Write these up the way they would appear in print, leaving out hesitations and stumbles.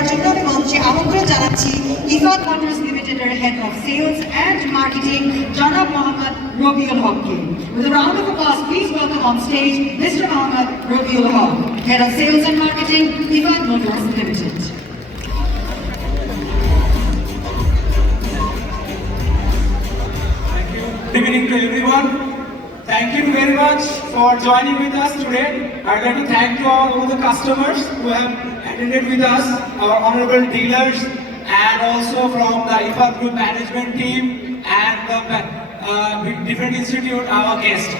করার জন্য আমি মঞ্চে আমন্ত্রণ জানাচ্ছি ইফাদ মোটরস লিমিটেডের head of sales and marketing জনাব মোহাম্মদ রবিউল হককে। With a round of applause, please welcome on stage Mr. Mohammad Rabiul Haq, head of sales and marketing, Ifad Motors Limited. Good evening to everyone. Thank you very much for joining with us today. I'd like to thank to all the customers who have attended with us, our honorable dealers, and also from the Ifad Group management team and the different institute, our guests.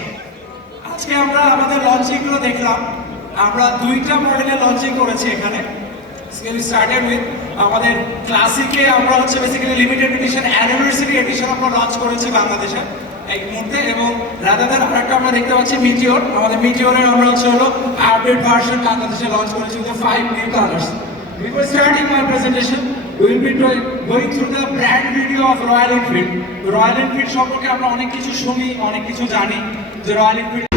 আজকে আমরা আমাদের লঞ্চিংগুলো দেখলাম। আমরা দুইটা মডেলের launching করেছি এখানে। We started with আমাদের ক্লাসিকে আমরা হচ্ছে basically limited edition anniversary edition আমরা লঞ্চ করেছি বাংলাদেশে এই মুহূর্তে, এবং রাদারদান আরেকটা আমরা দেখতে পাচ্ছি মিটিওর। আমাদের মিটিওরের আমরা হচ্ছে হলো আপডেট ভার্সন বাংলাদেশে লঞ্চ করেছি with 5 new colors. Before starting my presentation, we will be going through the brand video of Royal Enfield. Royal Enfield সম্পর্কে আমরা অনেক কিছু শুনি, অনেক কিছু জানি যে রয়্যাল এনফিল্ড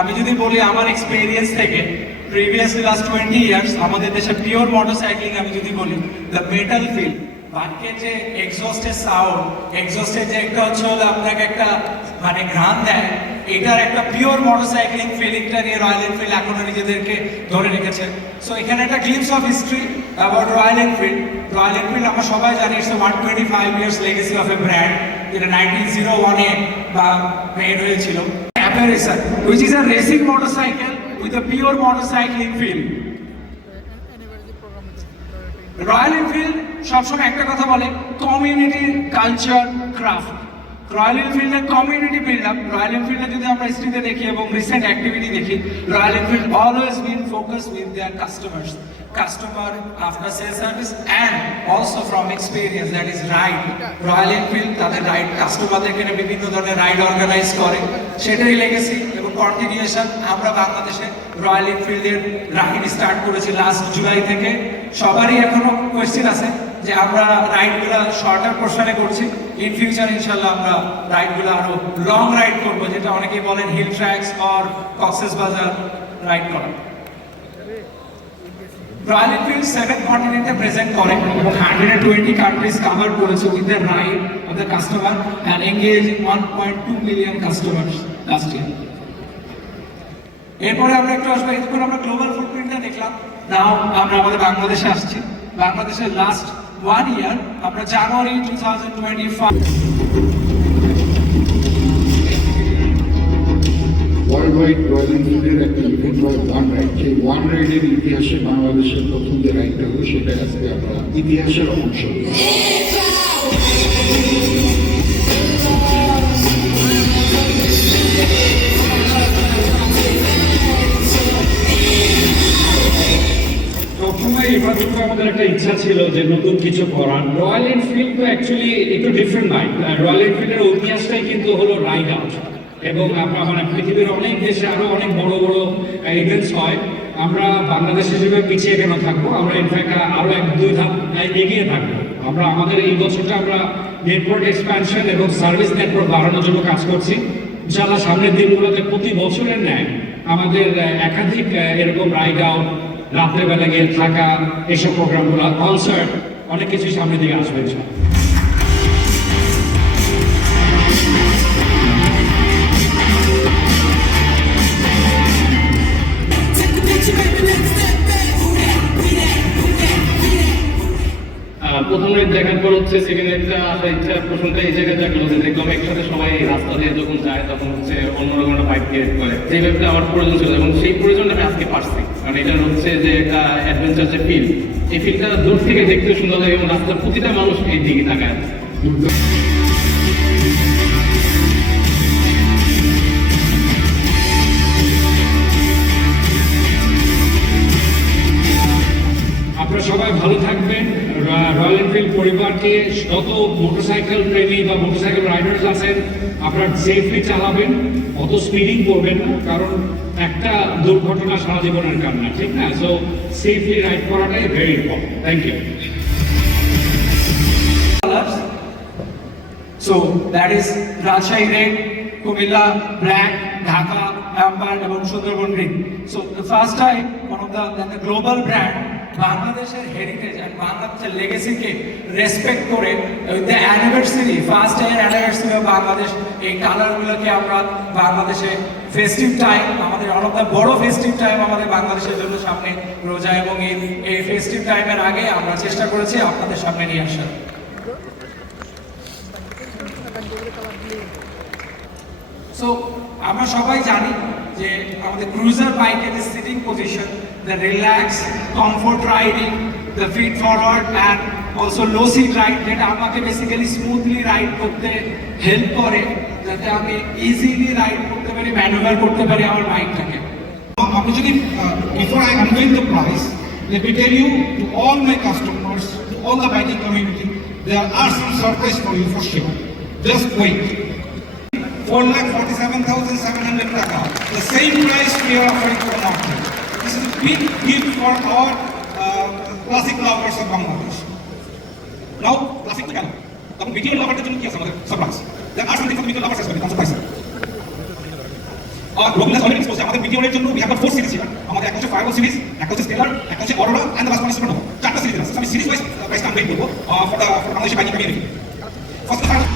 আমি যদি বলি আমার এক্সপেরিয়েন্স থেকে প্রিভিয়াসলি লাস্ট 20 ইয়ার্স আমাদের দেশে পিওর মোটরসাইক্লিং আমি যদি বলি দ্য মেটাল ফিল বাইকের যে এক্সস্টের সাউন্ড, এক্সস্টের যে একটা হচ্ছে হলো আপনাকে একটা মানে ঘ্রাণ দেয়, এটার একটা পিওর মোটরসাইক্লিং ফিলিংটা নিয়ে রয়্যাল এনফিল্ড এখনো নিজেদেরকে ধরে রেখেছে। সো এখানে একটা glimpse of history about royal Enfield. Royal Enfield আমরা সবাই জানি it's 125 years legacy of A brand, যেটা 1901-এ বা মেড হয়েছিল। Apparition, which is a racing motorcycle with a pure motorcycling feel. Royal Enfield সবসময় একটা কথা বলে, কমিউনিটি কালচার ক্রাফট। রয়্যাল এনফিল্ডের কমিউনিটি বিল্ড আপ, রয়্যাল এনফিল্ডে যদি আমরা হিস্ট্রিতে দেখি এবং রিসেন্ট অ্যাক্টিভিটি দেখি, Royal Enfield always been focus with their customers, customer after sale service and also from experience, that is ride. Royal Enfield তাদের ride কাস্টমারদেরকে বিভিন্ন ধরনের রাইড অর্গানাইজ করে, সেটাই লেগেসি এবং কন্টিনিউশন। আমরা বাংলাদেশে রয়্যাল এনফিল্ডের রাইড স্টার্ট করেছি লাস্ট জুলাই থেকে। সবারই এখনো কোয়েশ্চেন আছে যে আমরা রাইডগুলো শর্টার পোর্শনে করছি, ইন ফিউচার ইনশাল্লাহ আমরা রাইডগুলো আরো লং রাইড করবো, যেটা অনেকেই বলেন হিল ট্র্যাকস অর কক্সেস বাজার রাইড করা। রয়্যাল এনফিল্ড 7 কন্টিনেন্টে প্রেজেন্ট করে এবং 120 কান্ট্রিজ কভার করেছে with the ride of the customer and engaging 1.2 million customers last year. এরপরে আমরা একটু আসবো, এরপর আমরা গ্লোবাল ফুটপ্রিন্টটা দেখলাম। নাও আমরা আমাদের বাংলাদেশে আসছি। বাংলাদেশের লাস্ট 1 ইয়ার আমরা জানুয়ারি 2025 ওয়ার্ল্ড ওয়াইড রয়্যাল এনফিল্ডের একটা ইভেন্ট হয় ওয়ান রাইড। সেই ওয়ান রাইডের ইতিহাসে বাংলাদেশের প্রথম যে রাইডটা হলো সেটা আজকে আমরা ইতিহাসের অংশ। আমাদের একটা ইচ্ছা ছিল যে নতুন কিছু করার। রয়্যাল এনফিল্ড তো অ্যাকচুয়ালি একটু ডিফারেন্ট বাইক। রয়্যাল এনফিল্ডের ইতিহাসটাই কিন্তু হলো রাইড আউট, এবং আমরা মানে পৃথিবীর অনেক দেশে আরো অনেক বড় বড় ইভেন্টস হয়। আমরা বাংলাদেশ হিসেবে পিছিয়ে কেন থাকবো? আমরা ইনফ্যাক্ট আরো 1-2 ধাপ এগিয়ে থাকবো। আমরা আমাদের এই বছরটা আমরা নেটওয়ার্ক এক্সপ্যানশন এবং সার্ভিস নেটওয়ার্ক বাড়ানোর জন্য কাজ করছি। ইনশাআল্লাহ সামনের দিনগুলোতে প্রতি বছরের ন্যায় আমাদের একাধিক এরকম রাইড আউট, রাত্রেবেলা গিয়ে থাকা, এসব প্রোগ্রামগুলো, কনসার্ট, অনেক কিছু সামনের দিকে আসবে। প্রথম রাইড দেখার পর হচ্ছে সেকেন্ড রাইডটা আসার ইচ্ছা প্রথমটা এই জায়গায় থাকলো যে দেখলাম একসাথে সবাই রাস্তা দিয়ে যখন যায় তখন হচ্ছে অন্যরকম একটা বাইক ক্রিয়েট করে, যে ব্যাপারটা আমার প্রয়োজন ছিল এবং সেই প্রয়োজনটা আমি আজকে পারছি। কারণ এটা হচ্ছে যে একটা অ্যাডভেঞ্চার যে ফিল, এই ফিলটা দূর থেকে দেখতে সুন্দর লাগে এবং রাস্তার প্রতিটা মানুষ এই দিকে তাকায়। আপনারা সবাই ভালো থাকবেন। রয়্যাল এনফিল্ড পরিবারকে যত মোটরসাইকেল প্রেমী বা মোটরসাইকেল রাইডার্স আছেন, আপনারা সেফলি চালাবেন, অত স্পিডিং করবেন না, কারণ একটা দুর্ঘটনা সারা জীবনের কান্না, ঠিক না? সো সেফলি রাইড করাটাই very important. Thank you. So that is Rajshahi Red, Kumilla Black, Dhaka, Amber, and Sundarban Green. So the first time, one of the global brand, Bangladesh's heritage and Bangladesh's legacy ke respect kore, with the anniversary, first year anniversary of Bangladesh, এই কালারগুলোকে আমরা বাংলাদেশে festive time, আমাদের on of the বড় festive time আমাদের বাংলাদেশের জন্য সামনে রোজা এবং ঈদ, এই ফেস্টিভ টাইমের আগে আমরা চেষ্টা করেছি আপনাদের সামনে নিয়ে আসার। সো আমরা সবাই জানি যে আমাদের ক্রুজার বাইকের যে seating position, the relax comfort riding, the feet forward and also low seat ride, যেটা আমাকে বেসিক্যালি স্মুথলি রাইড করতে হেল্প করে, যাতে আমি ইজিলি রাইড করতে পারি, ম্যানুভার করতে পারি আমার বাইকটাকে। আপনি যদি before I unveil the price, let me tell you to all my customers, to all the biking community, there are some surprise for you for sure. Just wait. 4,47,700 taka, the same price we are offering to the market. This is a big gift for our classic lovers of Bangladesh. Now, classic to Canada. তখন video লাভারদের জন্য কি আছে আমাদের surprise? There are something for the video lovers as well, it's surprise. আর রবিলাস already expose আমাদের ভিডিওর জন্য we have got 4 series here. আমাদের একটা হচ্ছে ফায়ারবল সিরিজ, একটা হচ্ছে স্টেলার, একটা হচ্ছে Aurora and the last one is Supernova. চারটা সিরিজ আছে। আমি সিরিজ ওয়াইজ প্রাইসটা আনবেল করব for Bangladeshi biking community. First fire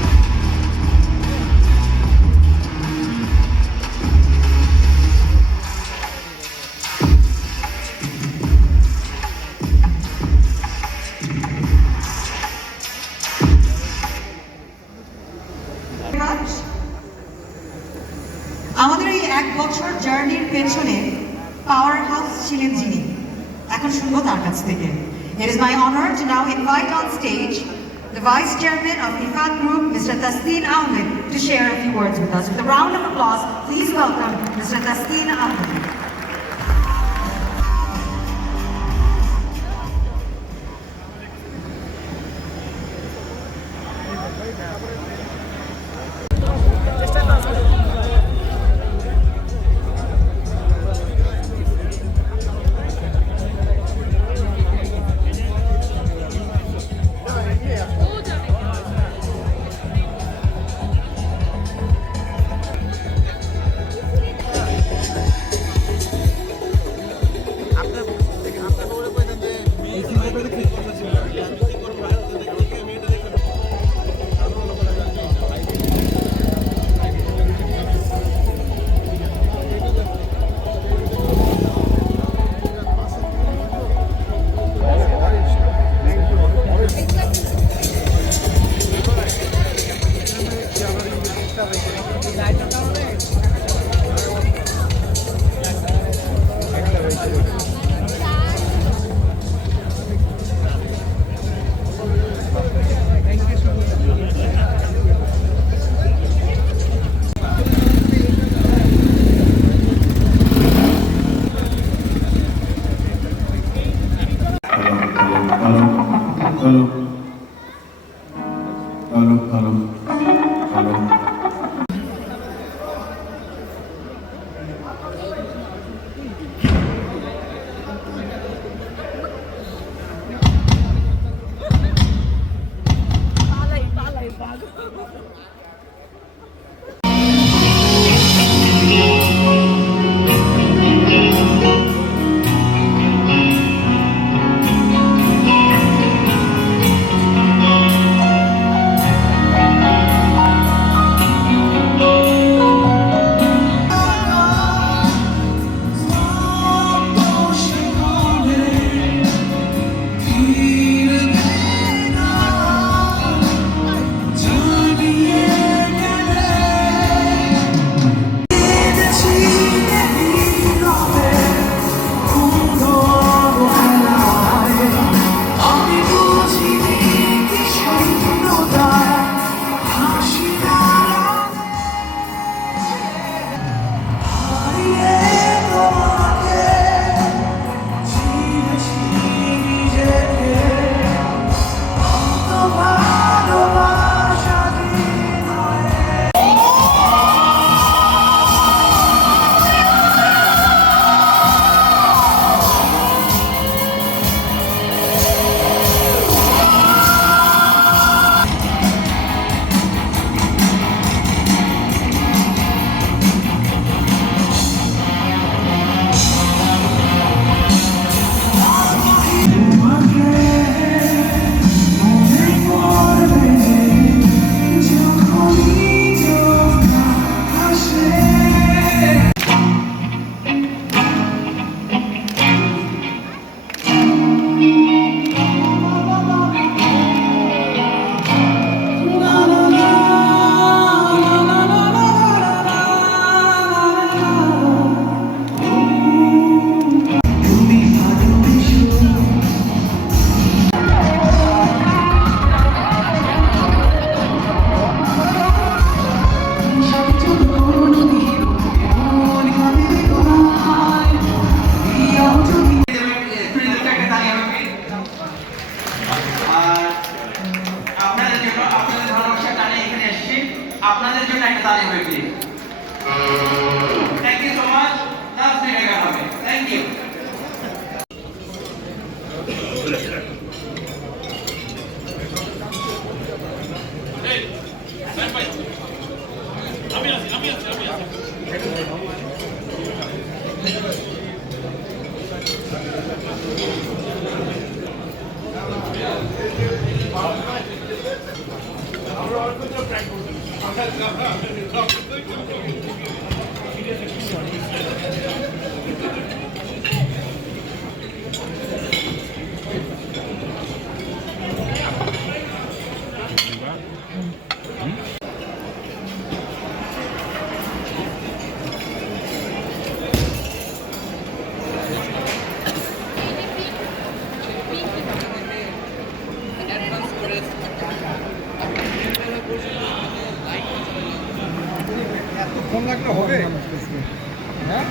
আমাদের এই 1 বছর জার্নির পেছনে পাওয়ার হাউস ছিলেন যিনি, এখন শুনবো তার কাছ থেকে। It is my honor to now invite on stage the Vice Chairman of IFAD Group, Mr. Taskin Ahmed, to share a few words with us. With a round of applause, please welcome Mr. Taskin Ahmed. আপনাদের জন্য একটা তালি হবে please. Thank you so much. Last দিন দেখা হবে। Thank you. Phone লাগলে হবে? হ্যাঁ